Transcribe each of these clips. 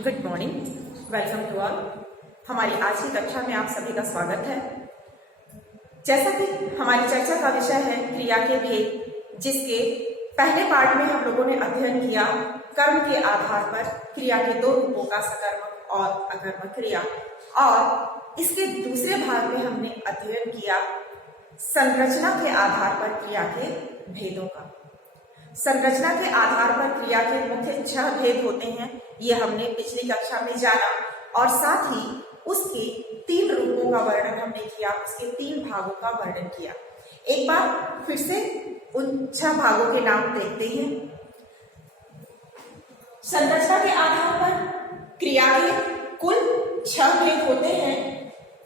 Good morning, welcome to all. हमारी आज की कक्षा में आप सभी का स्वागत है। जैसा कि हमारी चर्चा का विषय है क्रिया के भेद, जिसके पहले पार्ट में हम लोगों ने अध्ययन किया कर्म के आधार पर क्रिया के दो रूपों का, सकर्मक और अकर्मक क्रिया, और इसके दूसरे भाग में हमने अध्ययन किया संरचना के आधार पर क्रिया के भेदों का। संरचना के आधार पर क्रिया के मुख्य 6 भेद होते हैं, ये हमने पिछली कक्षा में जाना, और साथ ही उसके 3 रूपों का वर्णन हमने किया, उसके 3 भागों का वर्णन किया। एक बार फिर से उन 6 भागों के नाम देखते हैं। संरचना के आधार पर क्रिया के कुल 6 भेद होते हैं: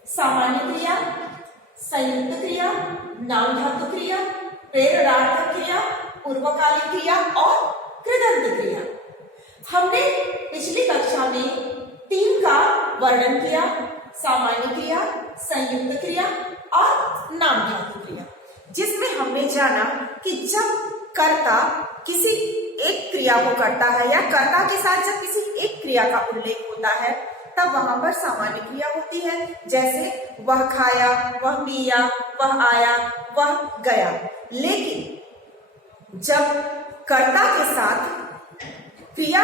सामान्य क्रिया, संयुक्त क्रिया, नाम धातु क्रिया, प्रेरणार्थक क्रिया, पूर्वकालिक क्रिया और कृदंत क्रिया। हमने पिछली कक्षा में 3 का वर्णन किया: सामान्य क्रिया, संयुक्त क्रिया और नाम धातु क्रिया, जिसमें हमने जाना कि जब कर्ता किसी एक क्रिया को करता है या कर्ता के साथ जब किसी एक क्रिया का उल्लेख होता है, तब वहां पर सामान्य क्रिया होती है। जैसे वह खाया, वह पिया, वह आया, वह गया। लेकिन जब कर्ता के साथ क्रिया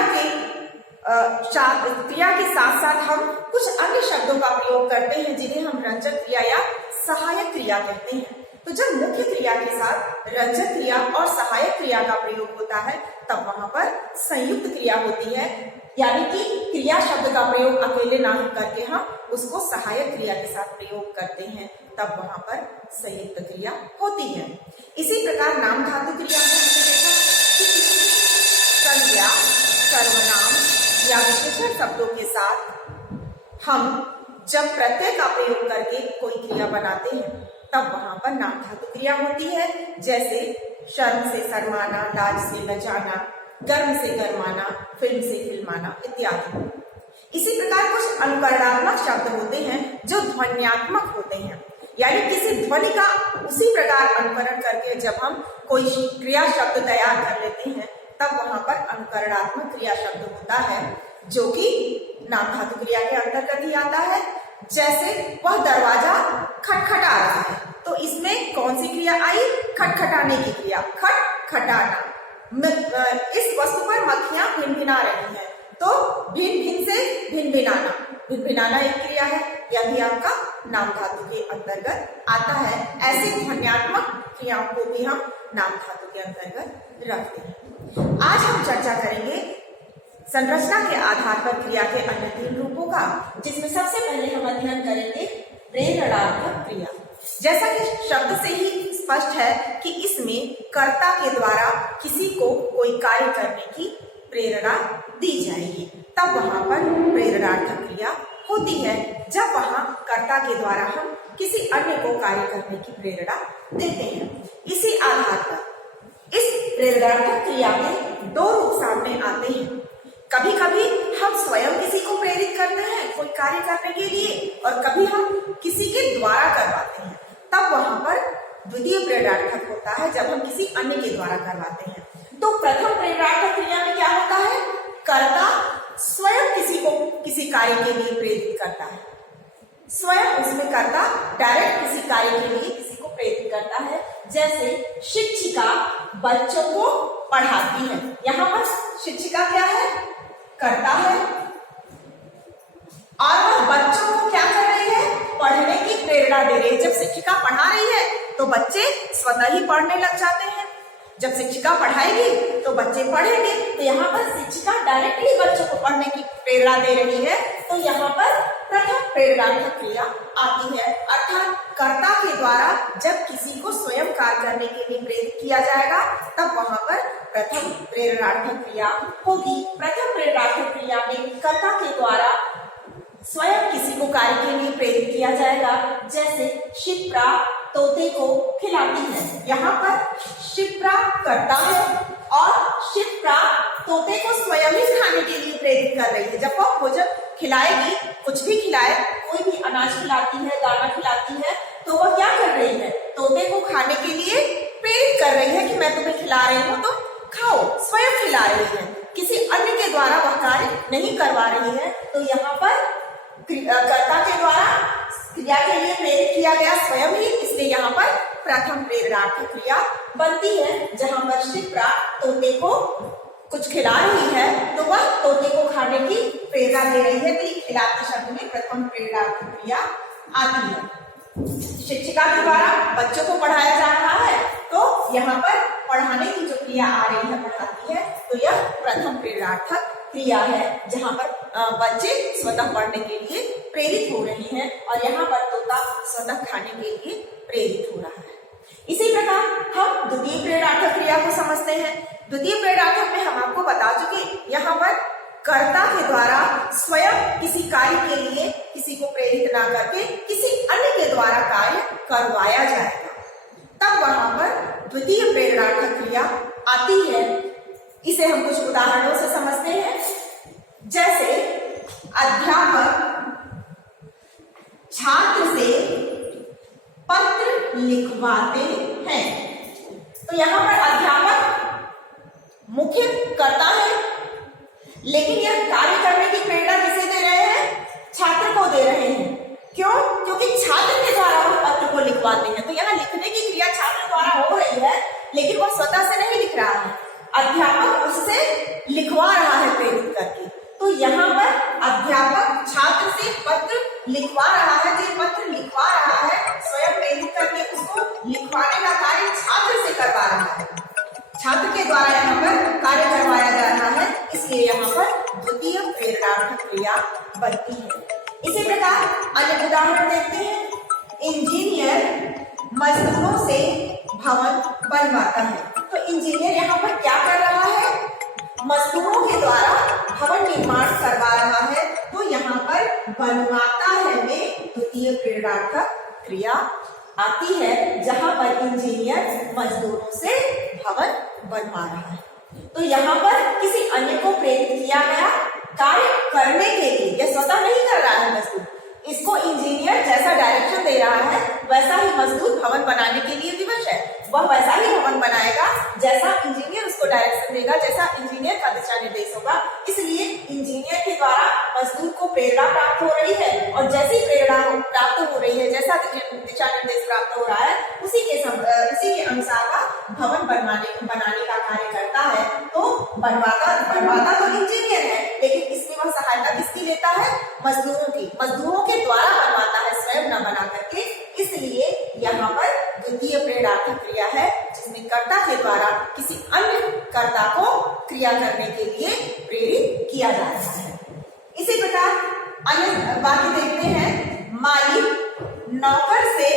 के साथ साथ हम कुछ अन्य शब्दों का प्रयोग करते हैं, जिन्हें हम रंजक क्रिया या सहायक क्रिया कहते हैं। तो जब मुख्य क्रिया के साथ रंजक क्रिया और सहायक क्रिया का प्रयोग होता है, तब वहां पर संयुक्त क्रिया होती है। यानी कि क्रिया शब्द का प्रयोग अकेले ना करके हम उसको सहायक क्रिया के साथ प्रयोग करते हैं, तब वहां पर संयुक्त क्रिया होती है। इसी प्रकार नाम धातु क्रिया में हमने देखा कि संज्ञा, सर्वनाम या विशेषण शब्दों के साथ हम जब प्रत्यय का प्रयोग करके कोई क्रिया बनाते हैं, तब वहां पर नाम धातु क्रिया होती है। जैसे शर्म से शर्माना, लाज से लजाना, गर्म से गर्माना, फिल्म से फिल्माना इत्यादि। इसी प्रकार कुछ अनुकरणात्मक शब्द होते हैं जो ध्वन्यात्मक होते हैं, यानी किसी ध्वनि का उसी प्रकार अनुकरण करके जब हम कोई क्रिया शब्द तैयार कर लेते हैं, तब वहां पर अनुकरणात्मक क्रिया शब्द होता है, जो कि नाम धातु क्रिया के अंतर्गत ही आता है। जैसे वह दरवाजा खटखटा रहा है, तो इसमें कौन सी क्रिया आई? खटखटाने की क्रिया, खटखटाना। इस वस्तु पर मक्खियां भिनभिना रही हैं, तो भिन भिन से भिनभिनाना, भिनभिनाना एक क्रिया है, यह भी आपका नाम धातु के अंतर्गत आता है। ऐसे ध्वन्यात्मक क्रियाओं को भी हम नाम धातु के अंतर्गत रखते हैं। आज हम चर्चा करेंगे संरचना के आधार पर क्रिया के अन्य 3 रूपों का, जिसमें सबसे पहले हम अध्ययन करेंगे प्रेरणार्थक क्रिया। जैसा कि शब्द से ही स्पष्ट है कि इसमें कर्ता के द्वारा किसी को कोई कार्य करने की प्रेरणा दी जाएगी, तब वहां पर प्रेरणार्थक क्रिया होती है। जब वहां कर्ता के द्वारा हम किसी अन्य को कार्य करने की प्रेरणा देते हैं। इसी आधार पर इस प्रेरणार्थक क्रिया में 2 रूप सामने आते हैं। कभी कभी हम स्वयं किसी को प्रेरित करते हैं कोई कार्य करने के लिए, और कभी हम किसी के द्वारा करवाते हैं, तब वहां पर द्वितीय प्रेरणार्थक होता है, जब हम किसी अन्य के द्वारा करवाते हैं। तो प्रथम प्रेरणार्थक क्रिया में क्या होता है? कर्ता स्वयं किसी को किसी कार्य के लिए प्रेरित करता है, स्वयं उसमें कर्ता डायरेक्ट किसी कार्य के लिए किसी को प्रेरित करता है। जैसे शिक्षिका बच्चों को पढ़ाती है, यहाँ पर शिक्षिका क्या है? करता है, और वह बच्चों को क्या कर रही है? पढ़ने की प्रेरणा दे रही है। जब शिक्षिका पढ़ा रही है तो बच्चे स्वतः ही पढ़ने लग जाते हैं। जब शिक्षिका पढ़ाएगी तो बच्चे पढ़ेंगे। तो यहाँ पर शिक्षिका डायरेक्टली बच्चों को पढ़ने की प्रेरणा दे रही है, तो यहाँ पर प्रथम प्रेरणार्थक क्रिया आती है। अर्थात कर्ता के द्वारा जब किसी को स्वयं कार्य करने के लिए प्रेरित किया जाएगा, तब वहां पर प्रथम प्रेरणार्थक क्रिया होगी। प्रथम प्रेरणार्थक क्रिया में कर्ता के द्वारा स्वयं किसी को कार्य के लिए प्रेरित किया जाएगा। जैसे शिप्रा तोते को खिलाती है, यहाँ पर शिप्रा करता है और शिप्रा तोते को स्वयं ही खाने के लिए प्रेरित कर रही है। जब वो भोजन खिलाएगी, कुछ भी खिलाए, कोई भी अनाज खिलाती है, दाना खिलाती है, तो वह क्या कर रही है? तोते को खाने के लिए प्रेरित कर रही है कि मैं तुम्हें खिला रही हूँ, तो खाओ, स्वयं खिला रही है। किसी अन्य के द्वारा वह कार्य नहीं करवा रही है, तो यहाँ पर कर्ता के द्वारा क्रिया के लिए प्रेरित किया गया स्वयं ही, इसलिए यहाँ पर प्रथम प्रेरणार्थक क्रिया बनती है। जहां पर शिप्रा तोते को कुछ खिला रही है तो वह तोते को खाने की प्रेरणा दे रही है, तो ये खिलाते शब्द में प्रथम प्रेरणार्थक क्रिया आती है। शिक्षिका के द्वारा बच्चों को पढ़ाया जा रहा है, तो यहाँ पर पढ़ाने की जो क्रिया आ रही है, पढ़ाती है, तो यह प्रथम प्रेरणार्थक क्रिया है, जहाँ पर बच्चे स्वतः पढ़ने के लिए प्रेरित हो रहे हैं और यहाँ पर तोता स्वतः खाने के लिए प्रेरित हो रहा है। इसी प्रकार हम द्वितीय प्रेरणार्थक क्रिया को समझते हैं। द्वितीय प्रेरणार्थक में हम आपको बता चुके, यहाँ पर कर्ता के द्वारा स्वयं किसी कार्य के लिए किसी को प्रेरित ना करके किसी अन्य के द्वारा कार्य करवाया जाएगा, तब वहां पर द्वितीय प्रेरणार्थक क्रिया आती है। इसे हम कुछ उदाहरणों से समझते हैं। जैसे अध्यापक छात्र से पत्र लिखवाते हैं, तो यहाँ पर अध्यापक मुख्य कर्ता है, लेकिन यह कार्य करने की प्रेरणा किसे दे रहे हैं? छात्र को दे रहे हैं। क्यों? क्योंकि छात्र के द्वारा वो पत्र को लिखवाते हैं, तो यहाँ लिखने की क्रिया छात्र द्वारा हो रही है, लेकिन वह स्वतः से नहीं लिख रहा है, अध्यापक उससे लिखवा रहा है प्रेरित करके। तो यहाँ पर अध्यापक छात्र से पत्र लिखवा रहा है, तो ये पत्र लिखवा रहा है स्वयं प्रेरित करके, उसको लिखवाने का कार्य छात्र से करवा रहा है, छात्र के द्वारा यहाँ पर कार्य करवाया जा रहा है, इसलिए यहाँ पर द्वितीय प्रेरणार्थक क्रिया बनती है। इसी प्रकार अन्य उदाहरण देखते हैं। इंजीनियर मजदूरों से भवन बनवाता है, तो इंजीनियर यहाँ पर क्या कर रहा है? मजदूरों के द्वारा भवन निर्माण करवा रहा है, तो यहाँ पर बनवाता है में द्वितीय प्रेरणार्थक क्रिया आती है, जहां पर इंजीनियर मजदूरों से भवन बनवा रहा है। तो यहाँ पर किसी अन्य को प्रेरित किया गया कार्य करने के लिए, यह स्वतः नहीं कर रहा है मजदूर, इसको इंजीनियर जैसा डायरेक्शन दे रहा है वैसा ही मजदूर भवन बनाने के लिए विवश है, वह वैसा ही भवन बनाएगा जैसा इंजीनियर उसको डायरेक्शन देगा, जैसा इंजीनियर का दिशा निर्देश होगा। इसलिए इंजीनियर के द्वारा मजदूर को प्रेरणा प्राप्त हो रही है, और जैसी प्रेरणा प्राप्त हो रही है, जैसा दिशा निर्देश प्राप्त हो रहा है, उसी के अनुसार का भवन बनाने का कार्य करता है। तो बनवाता तो इंजीनियर है, लेकिन इसमें वह सहायता किसकी लेता है? मजदूरों के द्वारा बनवाता है, स्वयं न बना करके। इसलिए यहाँ पर द्वितीय प्रेरणार्थक क्रिया है, जिसमें कर्ता के द्वारा किसी अन्य कर्ता को क्रिया करने के लिए प्रेरित किया जा रहा है। इसी प्रकार अन्य वाक्य देखते हैं। मालिक नौकर से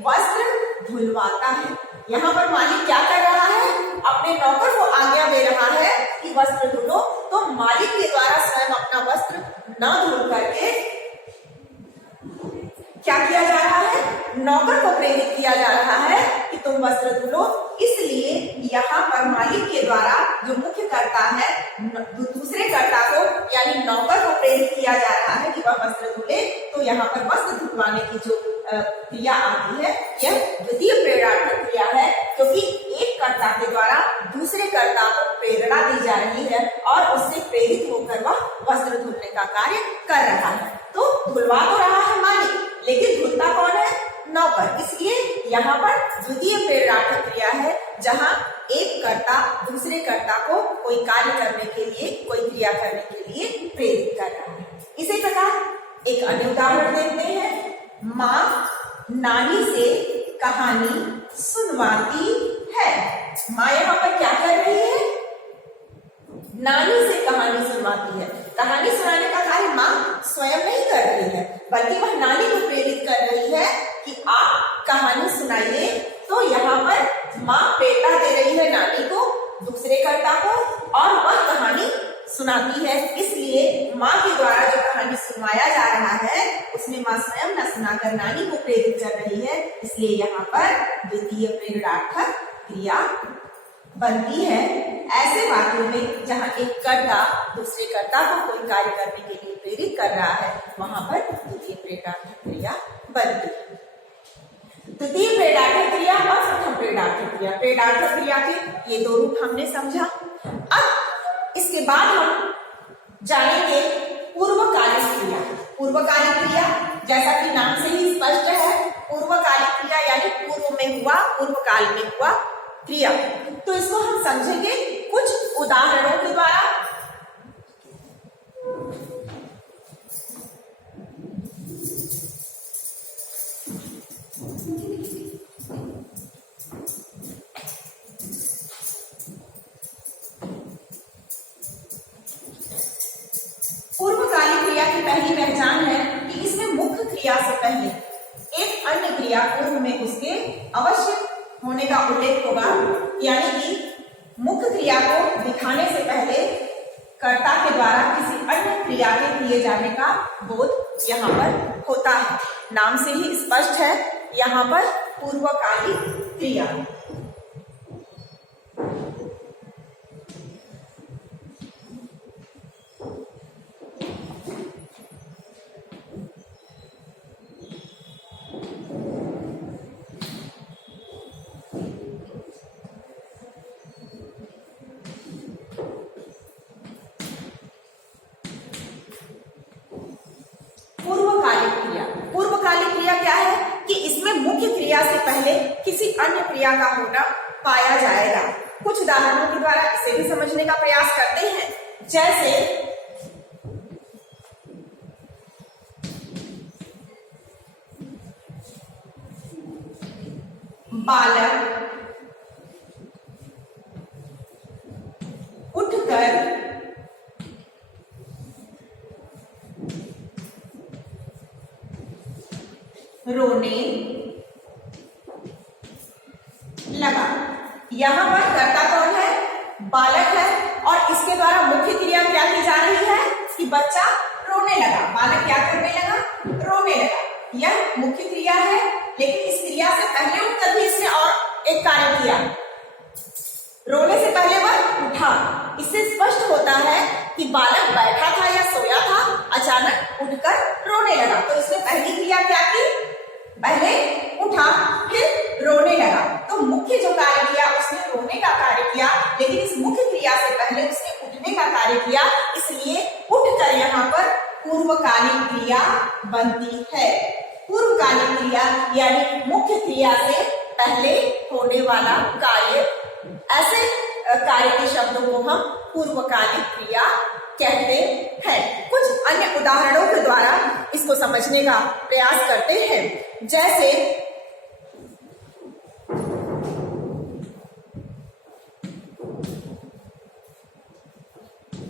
वस्त्र धुलवाता है, यहाँ पर मालिक क्या कर रहा है? अपने नौकर को आज्ञा दे रहा है कि वस्त्र धुलो, तो मालिक के द्वारा स्वयं अपना वस्त्र न धुल करके क्या किया जा रहा है? नौकर को प्रेरित किया जा रहा है कि तुम वस्त्र धुलो। इसलिए यहाँ पर मालिक के द्वारा जो मुख्य कर्ता है, दूसरे कर्ता को यानी नौकर को प्रेरित किया जा रहा है कि वह वस्त्र धुले। तो यहाँ पर वस्त्र धुलवाने की जो क्रिया आती है, यह द्वितीय प्रेरणार्थक क्रिया है, क्योंकि एक कर्ता के द्वारा दूसरे कर्ता को प्रेरणा दी जा रही है और उससे प्रेरित होकर वह वस्त्र धुलने का कार्य कर रहा है। तो धुलवा तो रहा है मालिक, लेकिन धुलता कौन है? नौकर। इसलिए यहाँ पर द्वितीय प्रेरणार्थक क्रिया है, जहाँ एक कर्ता दूसरे कर्ता को कोई कार्य करने के लिए, कोई क्रिया करने के लिए प्रेरित कर रहा है। इसी प्रकार एक अन्य उदाहरण देखते हैं। माँ नानी से कहानी सुनवाती है। माँ यहाँ पर क्या कर रही है? नानी से कहानी सुनवाती है। कहानी सुनाने का कार्य माँ स्वयं नहीं कर रही है, बल्कि वह नानी को प्रेरित कर रही है कि आप कहानी सुनाइए। तो यहाँ पर माँ प्रेरणा दे रही है नानी को, दूसरे कर्ता को, और वह कहानी सुनाती है। इसलिए माँ के द्वारा जो कहानी सुनवाया जा रहा है, उसमें माँ स्वयं न सुनाकर नानी को प्रेरित कर रही है। इसलिए यहाँ पर द्वितीय प्रेरणार्थक क्रिया बनती है ऐसे वाक्यों में जहाँ एक कर्ता दूसरे कर्ता को कोई कार्य करने के लिए प्रेरित कर रहा है, वहां पर द्वितीय प्रेरणार्थक क्रिया बनती है। द्वितीय प्रेरणार्थक क्रिया और प्रथम प्रेरणार्थक क्रिया, प्रेरणार्थक क्रिया के ये दो रूप हमने समझा। अब इस इसके बाद हम जानेंगे पूर्वकालिक क्रिया। पूर्वकालिक क्रिया जैसा कि नाम से ही स्पष्ट है, पूर्वकालिक क्रिया यानी पूर्व में हुआ, पूर्व काल में हुआ क्रिया। तो इसको हम समझेंगे कुछ उदाहरणों के द्वारा। पूर्वकालिक क्रिया की पहली पहचान है कि इसमें मुख्य क्रिया से पहले एक अन्य क्रिया पूर्व में उसके अवश्य होने का उल्लेख होगा, यानी कि मुख्य क्रिया को दिखाने से पहले कर्ता के द्वारा किसी अन्य क्रिया के किए जाने का बोध यहाँ पर होता है। नाम से ही स्पष्ट है यहाँ पर पूर्वकालिक क्रिया। पूर्वकालिक क्रिया क्या है कि इसमें मुख्य क्रिया से पहले किसी अन्य क्रिया का होना पाया जाएगा। कुछ उदाहरणों के द्वारा इसे भी समझने का प्रयास करते हैं। जैसे बालक उठकर रोने लगा। यहाँ पर कर्ता कौन है? बालक है, और इसके द्वारा मुख्य क्रिया क्या की जा रही है कि बच्चा रोने लगा। बालक क्या करने लगा? रोने लगा। यह मुख्य क्रिया है, लेकिन इस क्रिया से पहले उठकर भी इसने और एक कार्य किया। रोने से पहले वह उठा। इससे स्पष्ट होता है कि बालक बैठा था या सोया था, अचानक उठकर रोने लगा। तो इसने पहली क्रिया क्या की? पहले उठा, फिर रोने लगा। तो मुख्य जो कार्य किया उसने रोने का कार्य किया, लेकिन इस मुख्य क्रिया से पहले उसने उठने का कार्य किया, इसलिए उठकर यहाँ पर पूर्वकालिक क्रिया बनती है। पूर्वकालिक क्रिया यानी मुख्य क्रिया से पहले होने वाला कार्य, ऐसे कार्य के शब्दों को हम पूर्वकालिक क्रिया कहते हैं। कुछ अन्य उदाहरणों के द्वारा इसको समझने का प्रयास करते हैं। जैसे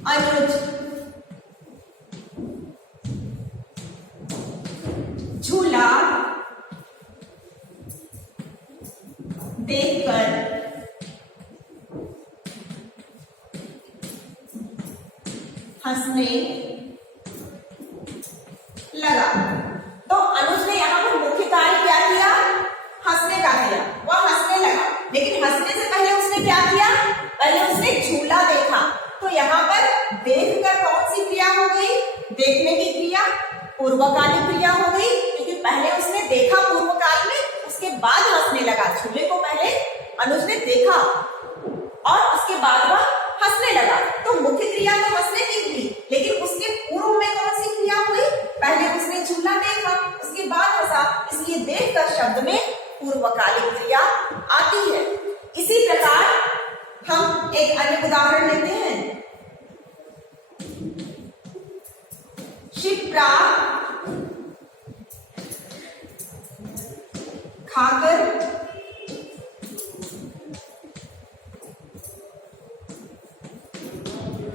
अनुज झूला देखकर हंसने लगा। तो अनुज ने यहाँ पर मुख्य कार्य क्या किया? हंसने का किया। वह हंसने लगा, लेकिन हंसने से पहले उसने क्या किया? पहले उसने झूला देखा। तो यहाँ पर देखकर कौन सी क्रिया हो गई? देखने की क्रिया पूर्वकालिक क्रिया हो गई, क्योंकि पहले उसने देखा पूर्वकाल में, उसके बाद हंसने लगा। झूले को पहले अनुज ने देखा और उसके बाद वह हंसने लगा। तो मुख्य क्रिया तो हंसने की हुई, लेकिन उसके पूर्व में कौन सी क्रिया हुई? पहले उसने झूला देखा, उसके बाद हंसा, इसलिए देखकर शब्द में पूर्वकालिक क्रिया आती है। इसी प्रकार हम एक अन्य उदाहरण लेते हैं। शिप्रा खाकर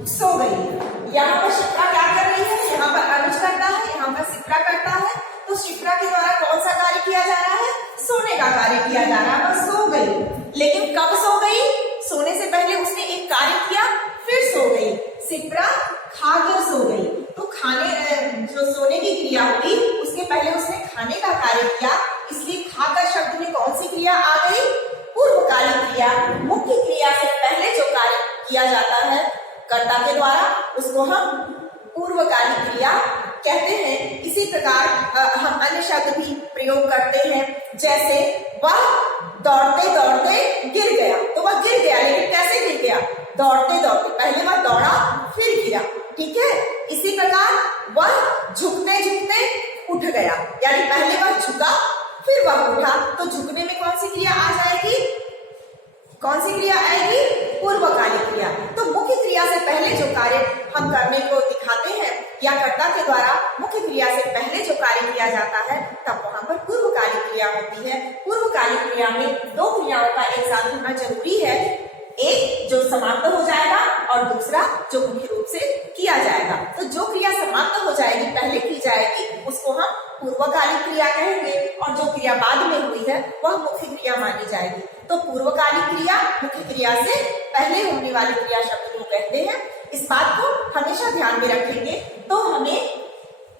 सो गई। यहाँ पर शिप्रा क्या कर रही है? यहाँ पर अनुज करता है, यहाँ पर शिप्रा करता है। तो शिप्रा के द्वारा कौन सा कार्य किया जा रहा है? सोने का कार्य किया जा रहा है। वह सो गई, लेकिन कब सो गई? सोने से पहले उसने एक कार्य किया, फिर सो गई। शिप्रा खाकर सो गई। तो खाने जो सोने की क्रिया हुई, उसके पहले उसने खाने का कार्य किया, इसलिए खाकर शब्द में कौन सी क्रिया आ गई? पूर्वकालिक क्रिया। मुख्य क्रिया से पहले जो कार्य किया जाता है कर्ता के द्वारा, उसको हम पूर्वकालिक क्रिया कहते हैं। इसी प्रकार हम अन्य शब्द भी प्रयोग करते हैं। जैसे वह दौड़ते दौड़ते गिर गया, तो वह गिर गया, लेकिन कैसे गिर गया? दौड़ते दौड़ते, पहले वह दौड़ा फिर गिरा, ठीक है। इसी प्रकार वह झुकते झुकते उठ गया, यानी पहले वह झुका फिर वह उठा, तो झुकने में कौन सी क्रिया आ जाएगी? कौन सी क्रिया आएगी? पूर्वकालिक क्रिया। तो मुख्य क्रिया से पहले जो कार्य हम करने को दिखाते हैं या कर्ता के द्वारा मुख्य क्रिया से पहले जो कार्य किया जाता है, तब वहां पर पूर्वकालिक क्रिया होती है। पूर्वकालिक क्रिया में दो क्रियाओं का एक साथ होना जरूरी है, एक जो समाप्त हो जाएगा और दूसरा जो मुख्य रूप से किया जाएगा। तो जो क्रिया समाप्त हो जाएगी, पहले की जाएगी, उसको हम पूर्वकालिक क्रिया कहेंगे, और जो क्रिया बाद में हुई है वह मुख्य क्रिया मानी जाएगी। तो पूर्वकालिक क्रिया मुख्य क्रिया से पहले होने वाली क्रिया शब्द को कहते हैं। इस बात को हमेशा ध्यान में रखेंगे तो हमें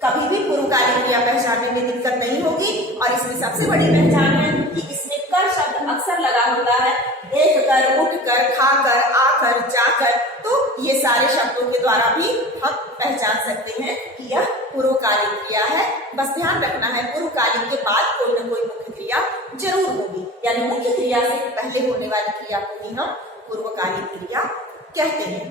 कभी भी पूर्वकालिक क्रिया पहचानने में दिक्कत नहीं होगी। और इसमें सबसे बड़ी पहचान है कि इसमें कर शब्द अक्सर लगा होता है, देख कर, उठ कर, खाकर, आकर, जाकर, तो ये सारे शब्दों के द्वारा भी हम पहचान सकते हैं कि यह पूर्वकालिक क्रिया है। बस ध्यान रखना है, पूर्वकालिक के बाद कोई न कोई मुख्य क्रिया जरूर होगी, यानी मुख्य क्रिया से पहले होने वाली क्रिया को ही हम पूर्वकालिक क्रिया कहते हैं।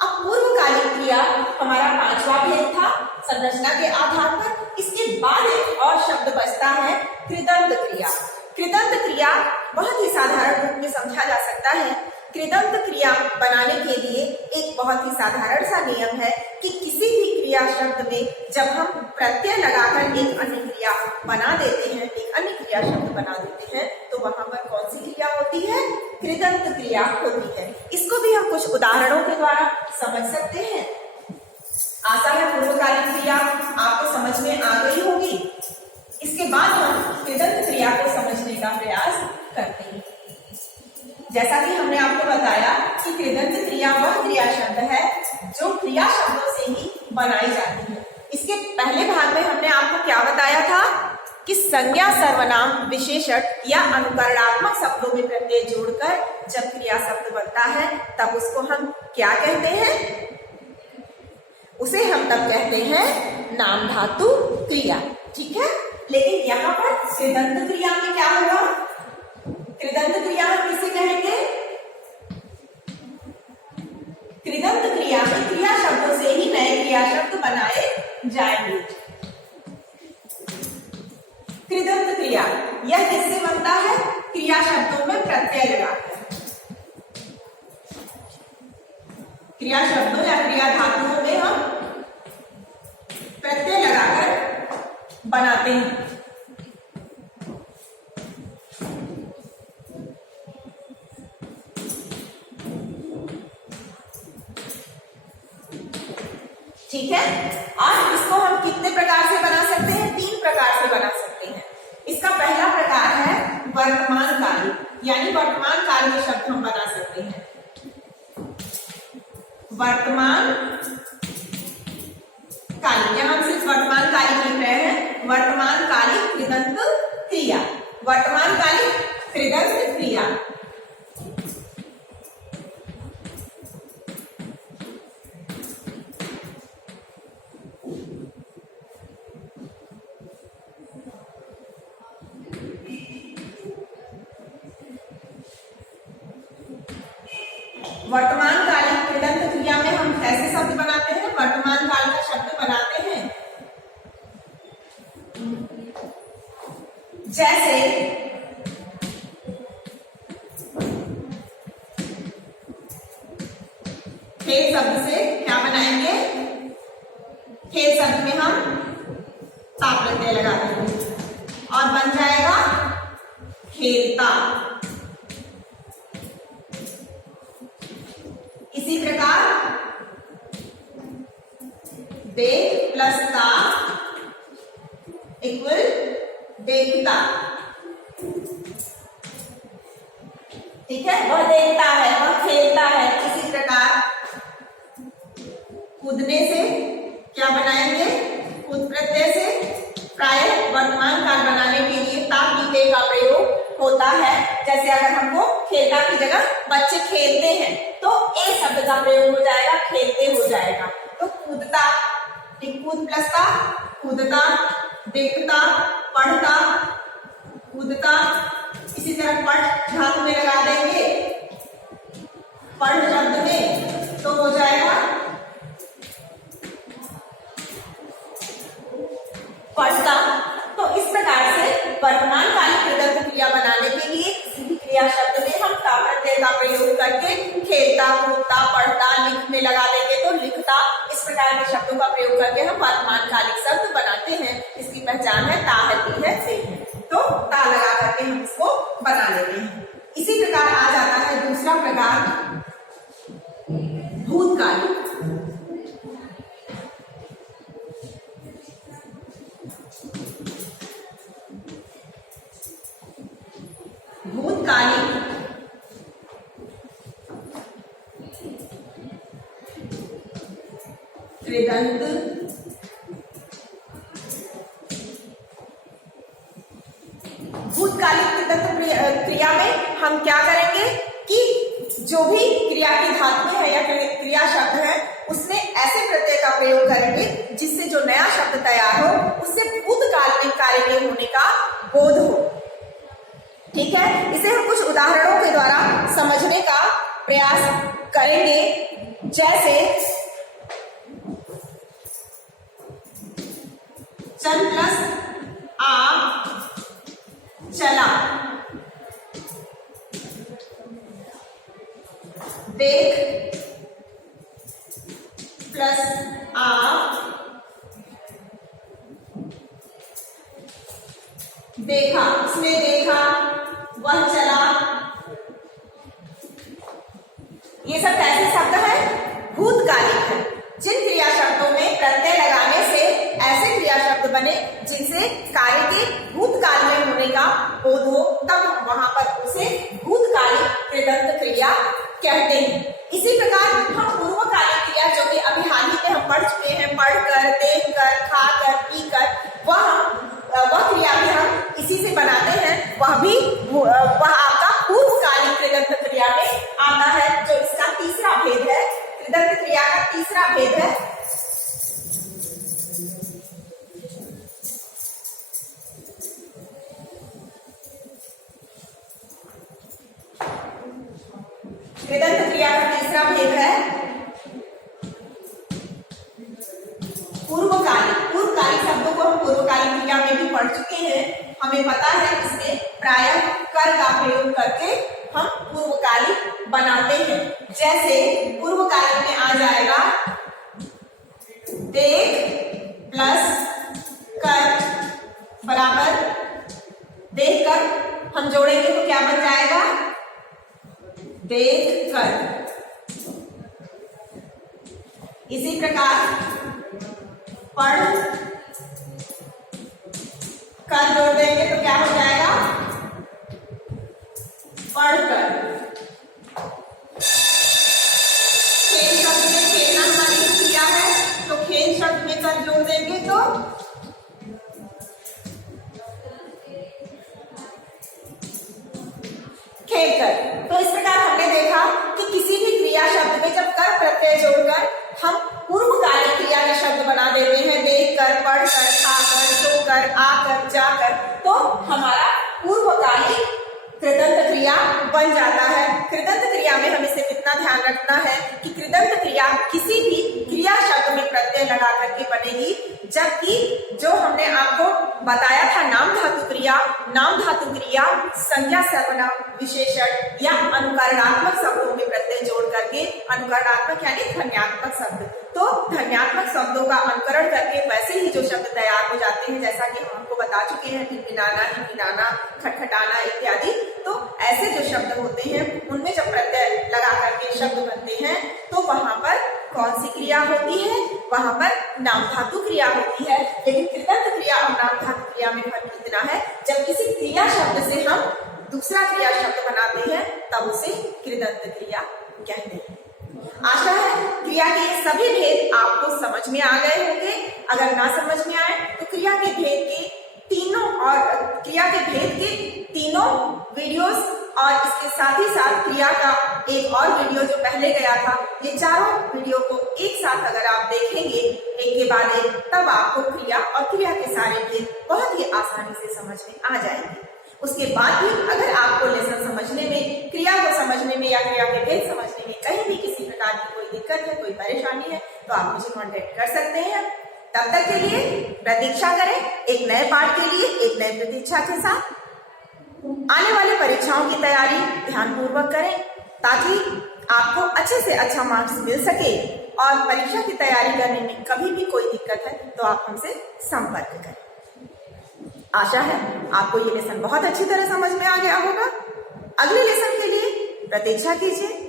अब पूर्वकालिक क्रिया हमारा पांचवा भेद था संरचना के आधार पर। इसके बाद एक और शब्द बचता है कृदंत क्रिया। कृदंत क्रिया बहुत ही साधारण रूप में समझा जा सकता है। कृदंत क्रिया बनाने के लिए एक बहुत ही साधारण सा नियम है कि किसी भी क्रिया शब्द में जब हम प्रत्यय लगाकर एक अन्य क्रिया बना देते हैं, एक अन्य क्रिया शब्द बना देते हैं, तो वहां पर कौन सी क्रिया होती है? कृदंत क्रिया होती है। इसको भी हम कुछ उदाहरणों के द्वारा समझ सकते हैं। आशा है पूर्वकालिक क्रिया आपको समझ में आ गई होगी। इसके बाद हम कृदंत क्रिया को समझने का प्रयास करते हैं। जैसा कि हमने आपको बताया कि कृदंत क्रिया वह क्रिया शब्द है जो क्रिया शब्दों से ही बनाई जाती है। इसके पहले भाग में हमने आपको क्या बताया था कि संज्ञा, सर्वनाम, विशेषण या अनुकरणात्मक शब्दों में प्रत्यय जोड़कर जब क्रिया शब्द बनता है तब उसको हम क्या कहते हैं? उसे हम तब कहते हैं नाम धातु क्रिया, ठीक है। लेकिन यहाँ पर कृदंत क्रिया में क्या होगा? कृदंत क्रिया में किसे कहेंगे? कृदंत क्रिया में क्रिया शब्दों से ही नए क्रिया शब्द बनाए जाएंगे। कृदंत क्रिया यह किससे बनता है? क्रिया शब्दों में प्रत्यय लगाकर। क्रिया शब्दों या क्रिया धातुओं में हम प्रत्यय लगाकर बनाते हैं। ठीक है। और इसको हम कितने प्रकार से बना सकते हैं? 3 प्रकार से बना सकते हैं। इसका पहला प्रकार है वर्तमान काल, यानी वर्तमान काल के शब्द हम बना सकते हैं। वर्तमान कालिक, यहां हम सिर्फ वर्तमान कालिक लिख रहे हैं। वर्तमान कालिक कृदंत क्रिया, वर्तमान कालिक कृदंत क्रिया। वर्तमान कालिक कृदंत क्रिया में हम कैसे शब्द बनाते हैं? वर्तमान काल का शब्द बनाते हैं जैसे खेल शब्द से क्या बनाएंगे? खेल शब्द में हम ता प्रत्यय लगाते हैं और बन जाएगा खेलता। इसी प्रकार देख प्लस ता इक्वल देखता, ठीक है। वह देखता है, वह खेलता है। इसी प्रकार कूदने से क्या बनाएंगे? कूद प्रत्यय से प्राय वर्तमान काल बनाने के लिए ता की ते का प्रयोग होता है। जैसे अगर हमको खेलता की जगह बच्चे खेलते हैं तो ए शब्द का प्रयोग हो जाएगा, खेलते हो जाएगा। तो कूदता, कूद प्लस ता, कूदता, देखता, पढ़ता, कूदता। इसी इसी तरह पठ धातु में लगा देंगे, पढ़ शब्द में, तो हो जाएगा पढ़ता। तो इस प्रकार से वर्तमान कालिक कृदंत क्रिया बनाने के लिए किसी भी क्रिया शब्द में हम ता प्रत्यय का प्रयोग करके खेलता, कूदता, पढ़ता, लिख में लगा देंगे तो लिखता, इस प्रकार के शब्दों का प्रयोग करके हम वर्तमान कालिक शब्द बनाते हैं। इसकी पहचान है ता है, ती है, से है, तो ता लगा करके हम इसको बना लेते हैं। इसी प्रकार आ जाता है दूसरा प्रकार भूतकालिक। भूतकालिक कृदंत भूतकालिक कृदंत क्रिया में हम क्या करेंगे कि जो भी क्रिया की धातु है या क्रिया शब्द है उसमें ऐसे प्रत्यय का प्रयोग करेंगे जिससे जो नया शब्द तैयार हो उससे भूतकाल में कार्य में होने का बोध हो। ठीक है, इसे हम कुछ उदाहरणों के द्वारा समझने का प्रयास करेंगे। जैसे चल प्लस आ, चला, देख प्लस आ, देखा, उसने देखा, वह चला। ये सब कैसे शब्द है? भूतकालिक है। जिन क्रिया शब्दों में प्रत्यय लगाने से ऐसे क्रिया शब्द बने जिनसे कार्य के भूतकाल में होने का बोध हो, तब हम वहां पर उसे भूतकालिक कृदंत क्रिया कहते हैं। इसी प्रकार हम पूर्वकालिक क्रिया जो कि अभी हाल ही में हम पढ़ चुके हैं, पढ़कर, देखकर, खाकर, पीकर, वह क्रिया भी हम इसी से बनाते हैं। वह आपका पूर्वकालिक कृदंत क्रिया में आता है, जो इसका तीसरा भेद है। कृदंत क्रिया का तीसरा भेद है कृदंत क्रिया का तीसरा भेद है पूर्वकालिक। पूर्वकालिक शब्दों को हम पूर्वकालिक क्रिया में भी पढ़ चुके हैं। हमें पता है इसमें प्रायः कर का प्रयोग करके हम पूर्वकालिक बनाते हैं। जैसे पूर्वकालिक में आ जाएगा देख प्लस कर बराबर देख कर, हम जोड़ेंगे तो क्या बन जाएगा? देख कर। इसी प्रकार पढ़ कर जोड़ देंगे तो क्या हो जाएगा? पढ़कर। खेल शब्द में खेलना हमारी क्रिया है, तो खेल शब्द में कर जोड़ देंगे तो खेलकर। तो इस प्रकार हमने देखा कि किसी भी क्रिया शब्द में जब कर प्रत्यय जोड़कर हम पूर्वकालिक क्रिया के शब्द बना देते हैं, देखकर, पढ़कर, खाकर, सोकर, आकर, जाकर, तो हमारा पूर्वकालिक कृदंत क्रिया बन जाता है। कृदंत क्रिया में हमें इसे कितना ध्यान रखना है कि कृदंत क्रिया किसी भी क्रिया शब्द में प्रत्यय लगा करके बनेगी, जबकि जो हमने आपको बताया था नाम धातु क्रिया संज्ञा, सर्वनाम, विशेषण या अनुकरणात्मक शब्दों में प्रत्यय जोड़ करके, अनुकरणात्मक यानी ध्वन्यात्मक शब्द, तो ध्वन्यात्मक शब्दों का अनुकरण करके वैसे ही जो शब्द तैयार हो जाते हैं, जैसा कि हम आपको बता चुके हैं, टिनटिनाना, हिनहिनाना, खटखटाना इत्यादि। तो ऐसे जो शब्द होते हैं उनमें जब प्रत्यय लगा करके शब्द बनते हैं तो वहां पर कौन सी क्रिया होती है? वहां पर नाम धातु क्रिया होती है। लेकिन कृदंत क्रिया और नाम धातु क्रिया में फर्क इतना है, जब किसी क्रिया शब्द से हम दूसरा क्रिया शब्द बनाते हैं तब उसे कृदंत क्रिया कहते हैं। आशा है क्रिया के ये सभी भेद आपको समझ में आ गए होंगे। अगर ना समझ में आए तो क्रिया के भेद के तीनों वीडियोस और इसके साथ ही साथ क्रिया का एक और वीडियो जो पहले गया था, ये चारों वीडियो को एक साथ अगर आप देखेंगे एक के बाद एक, तब आपको क्रिया और क्रिया के सारे भेद बहुत ही आसानी से समझ में आ जाएंगे। उसके बाद भी अगर आपको लेसन समझने में, क्रिया को समझने में या क्रिया के भेद समझने में कहीं भी किसी प्रकार की कोई दिक्कत है, कोई परेशानी है, तो आप मुझे कांटेक्ट कर सकते हैं। तब तक के लिए प्रतीक्षा करें एक नए पाठ के लिए, एक नए प्रतीक्षा के साथ। आने वाली परीक्षाओं की तैयारी ध्यानपूर्वक करें ताकि आपको अच्छे से अच्छा मार्क्स मिल सके, और परीक्षा की तैयारी करने में कभी भी कोई दिक्कत है तो आप हमसे संपर्क करें। आशा है आपको ये लेसन बहुत अच्छी तरह समझ में आ गया होगा। अगले लेसन के लिए प्रतीक्षा कीजिए।